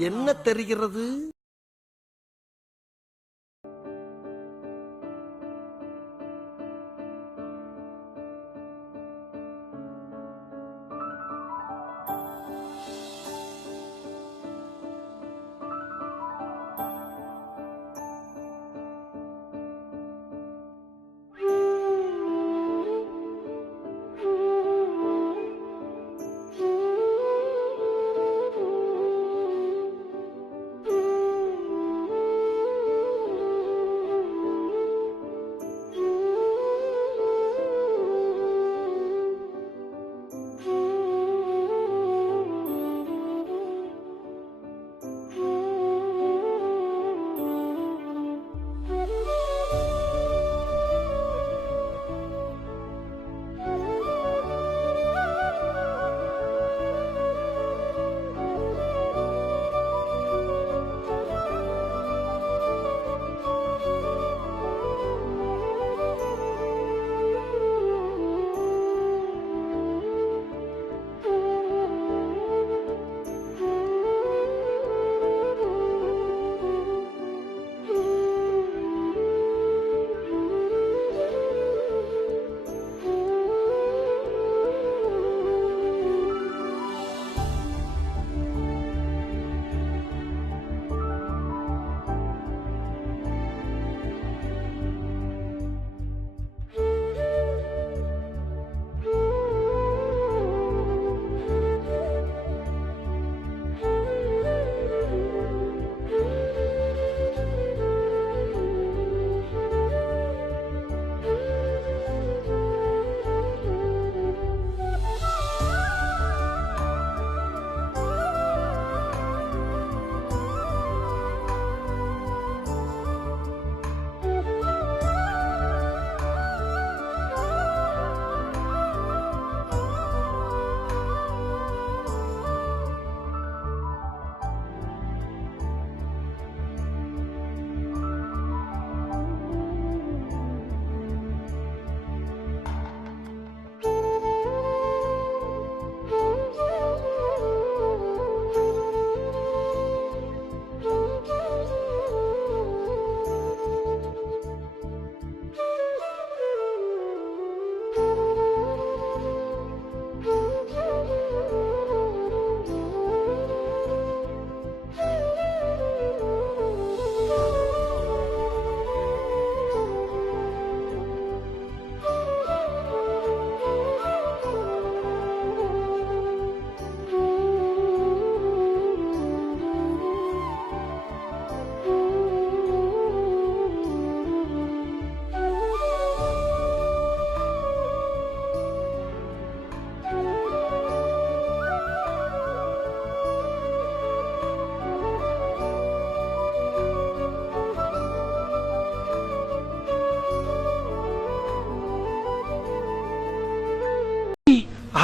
என்ன தெரிகிறது?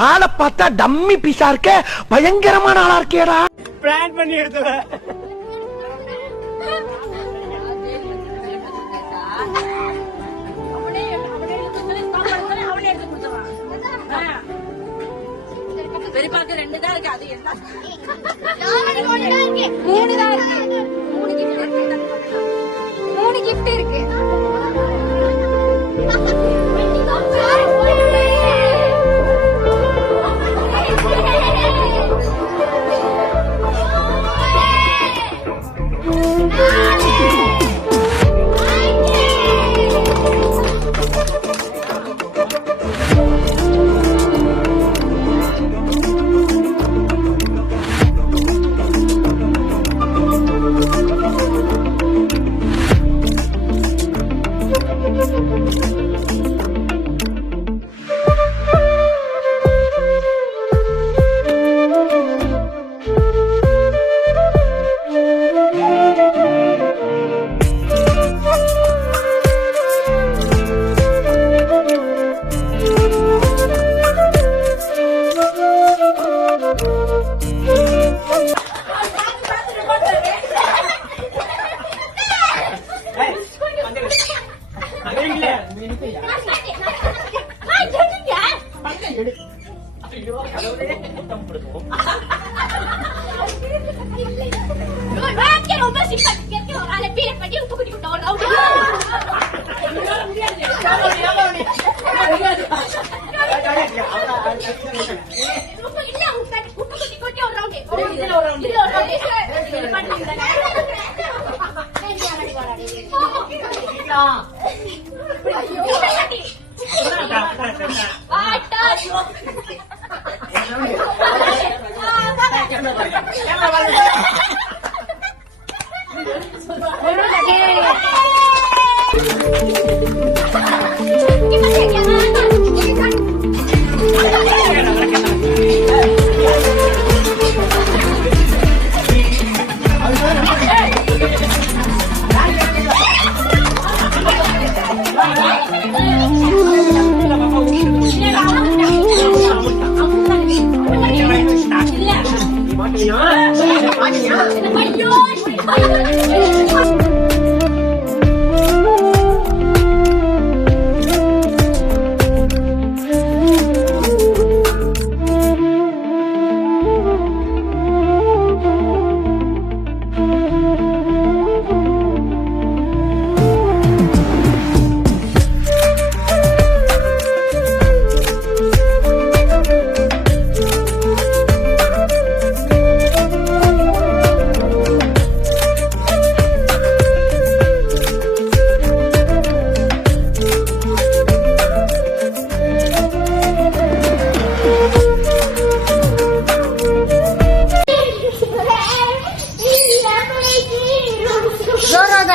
ஆளை பார்த்தா டம்மி பீஸா இருக்க, பயங்கரமான ஆளா இருக்கேடா. பிளான் பண்ணி எடுத்தவ பெரியப்பாக்கு 2 தான் இருக்கு. அது என்ன 3 தான் இருக்கு. 3 கிஃப்ட் இருக்கு.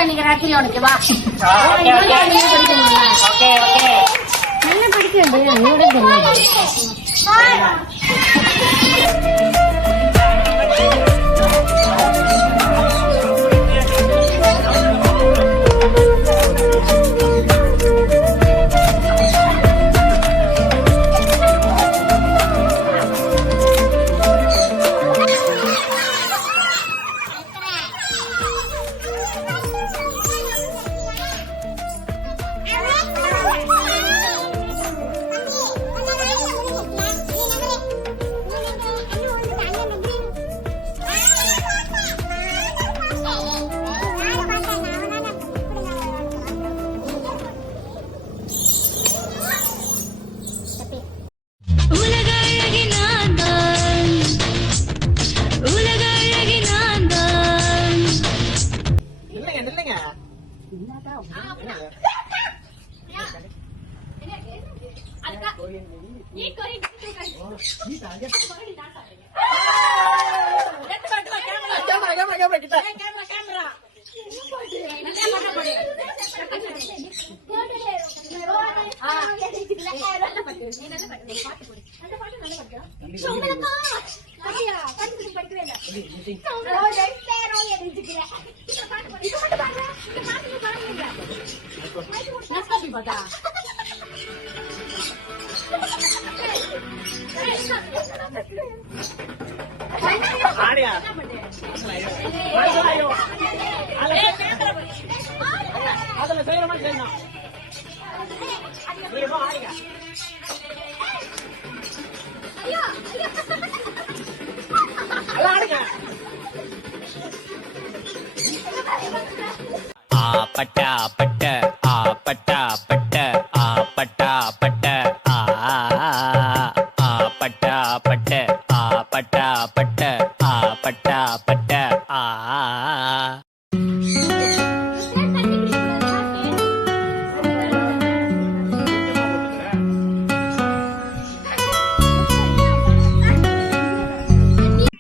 இன்னைக்கு ராத்திரி உனக்கு வா நல்லா படிக்க பட்டா பட்ட ஆ பட்டா பட்ட ஆ பட்டா பட்ட ஆ பட்டா பட்ட ஆ பட்டா பட்ட ஆ பட்டா பட்ட ஆ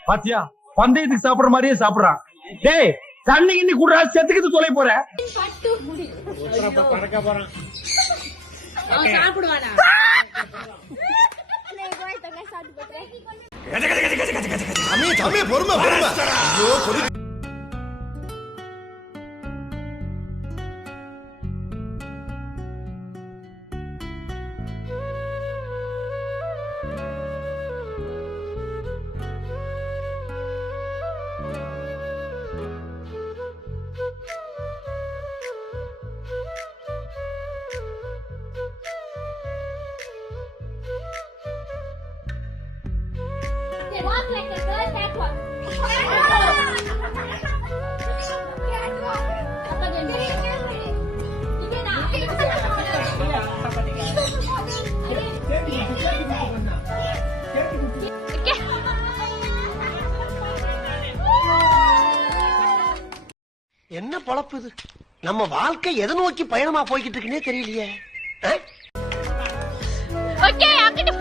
பாத்தியா பந்தயத்துக்கு சாப்பிடுற மாதிரியே சாப்பிடுறான். டேய் தண்ணி இன்னி கூட செத்துக்கிட்டு தொலை போற. பொறுமை Walk like a girl backward. என்ன பொழப்பு இது? நம்ம வாழ்க்கை எதை நோக்கி பயணமா போய்கிட்டு இருக்குன்னே தெரியலையே. ஓகே அங்கிட்டு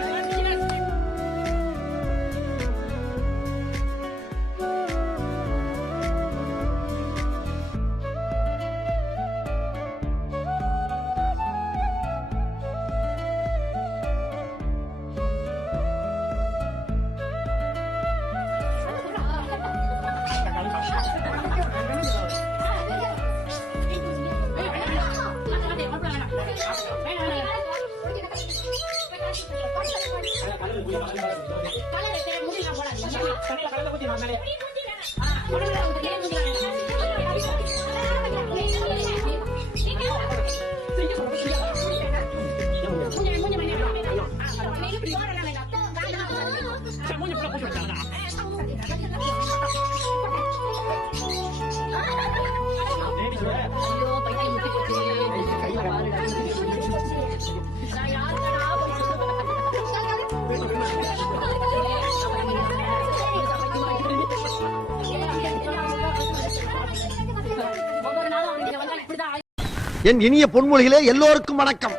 என் இனிய பொன்மொழிகளே, எல்லோருக்கும் வணக்கம்.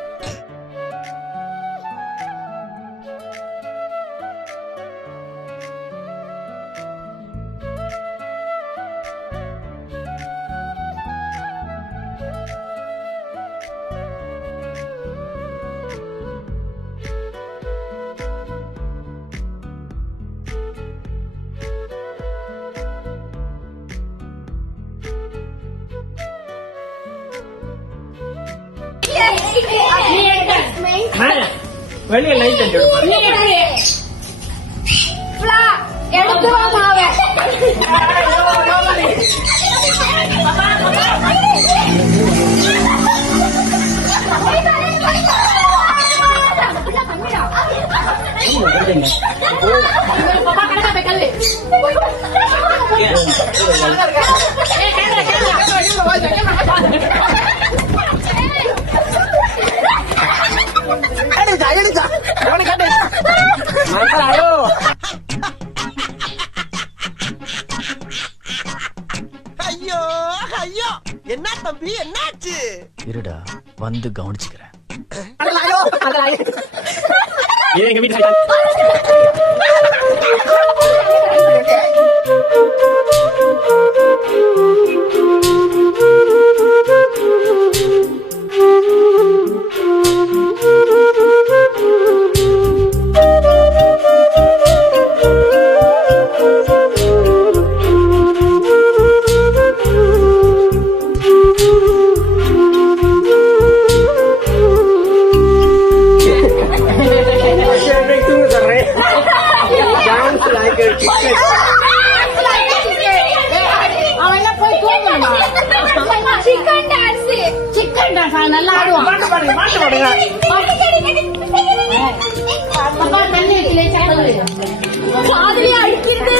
வெளியே லைட் எடுத்து வா மாவே ஐயோ ஐயோ, என்ன தம்பி, என்னாச்சு? இருடா வந்து கவனிச்சுக்கிறேன். எங்க வீட்டு சிக்கன் டான்ஸ் நல்லா ஆடுவான். தண்ணி வைக்கல காதலியா அடிக்கிறது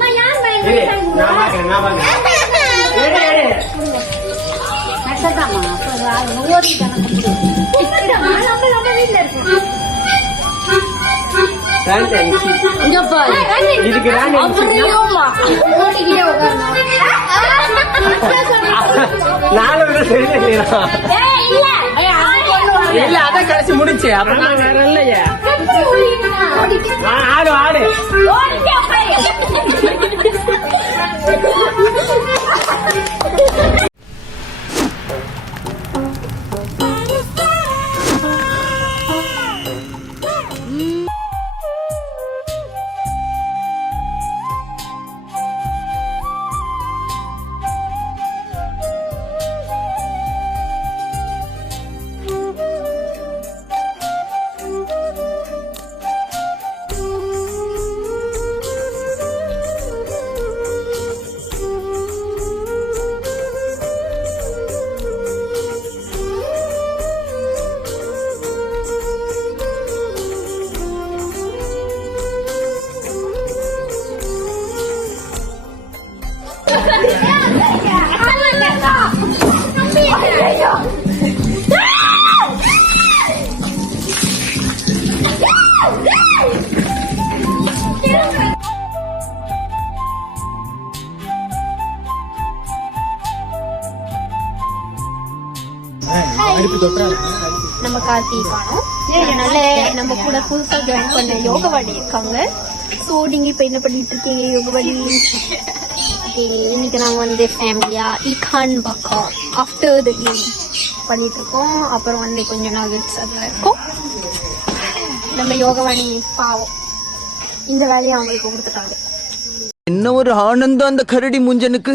நான் யார் வீட்டுல இருக்கு இல்ல அதான் கடைசி முடிச்சு. அப்ப நான் வேற இல்லையே. ஆடு ஆடு நம்ம கார்த்தி காணோம். அதனால நம்ம கூட புதுசா ஜாயின் பண்ண யோகவாடி இருக்காங்க. ஸோ நீங்க இப்ப என்ன பண்ணிட்டு இருக்கீங்க யோகவாடி? இன்னைக்கு நாங்க வந்து ஃபேமிலியா இகான் பக்கா ஆஃப்டர் த கேம் பண்ணிட்டு இருக்கோம். அப்புறம் வந்து கொஞ்சம் நாகட்ஸ் அதெல்லாம் இருக்கும். நம்ம யோகவாணி பாவம் இந்த வேலையை அவங்களுக்கு கொடுத்துட்டாங்க. என்ன ஒரு ஆனந்தம் அந்த கரடி முஞ்சனுக்கு.